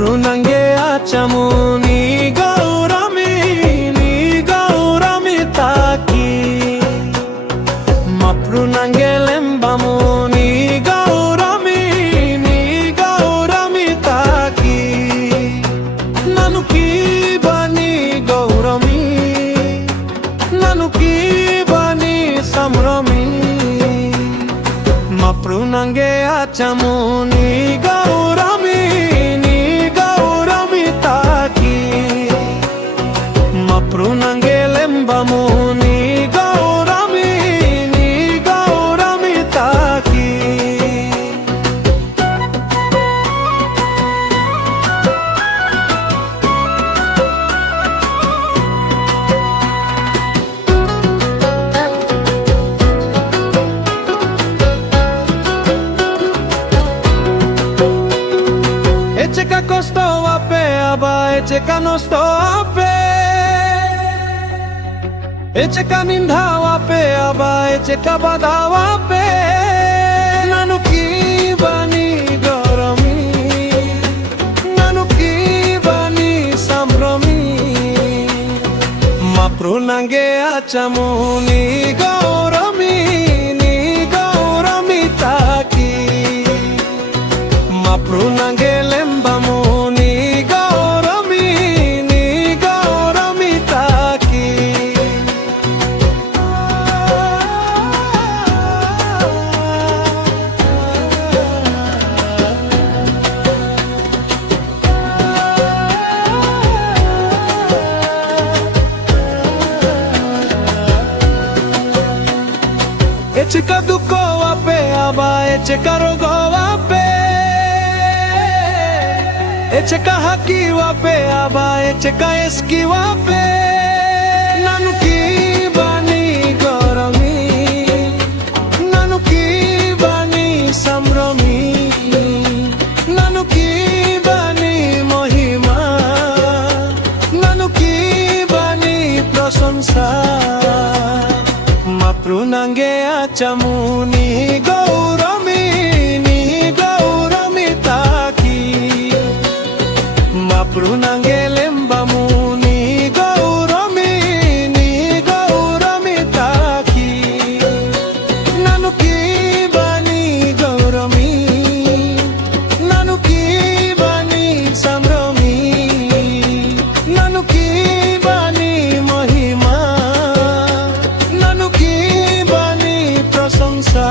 Prunange achamuni gaurami taki ma prunange lembamuni gaurami taki nanu kibani gaurami nanu kibani samrami ma prunange achamuni gaurami Prunange lembamuni gaurami taki Echeka kosto ape aba echeka nosto ape Echeka nindhawa pe aba echeka badawa pe nanu kibani gaurami nanu kibani samrami ma prunange achamuni gaurami taki ma prunange lembamuni gaurami taki Echeka duko ape aba echeka rogo ape Echeka haki ape aba echeka eski ape nanu kibani gaurami nanu kibani samrami nanu kibani mohima nanu kibani prasansa ma prunange achamuni gaurami taki ma prunange lembamuni gaurami taki nanu kibani gaurami nanu kibani samrami nanu kibani mohima nanu kibani prasansa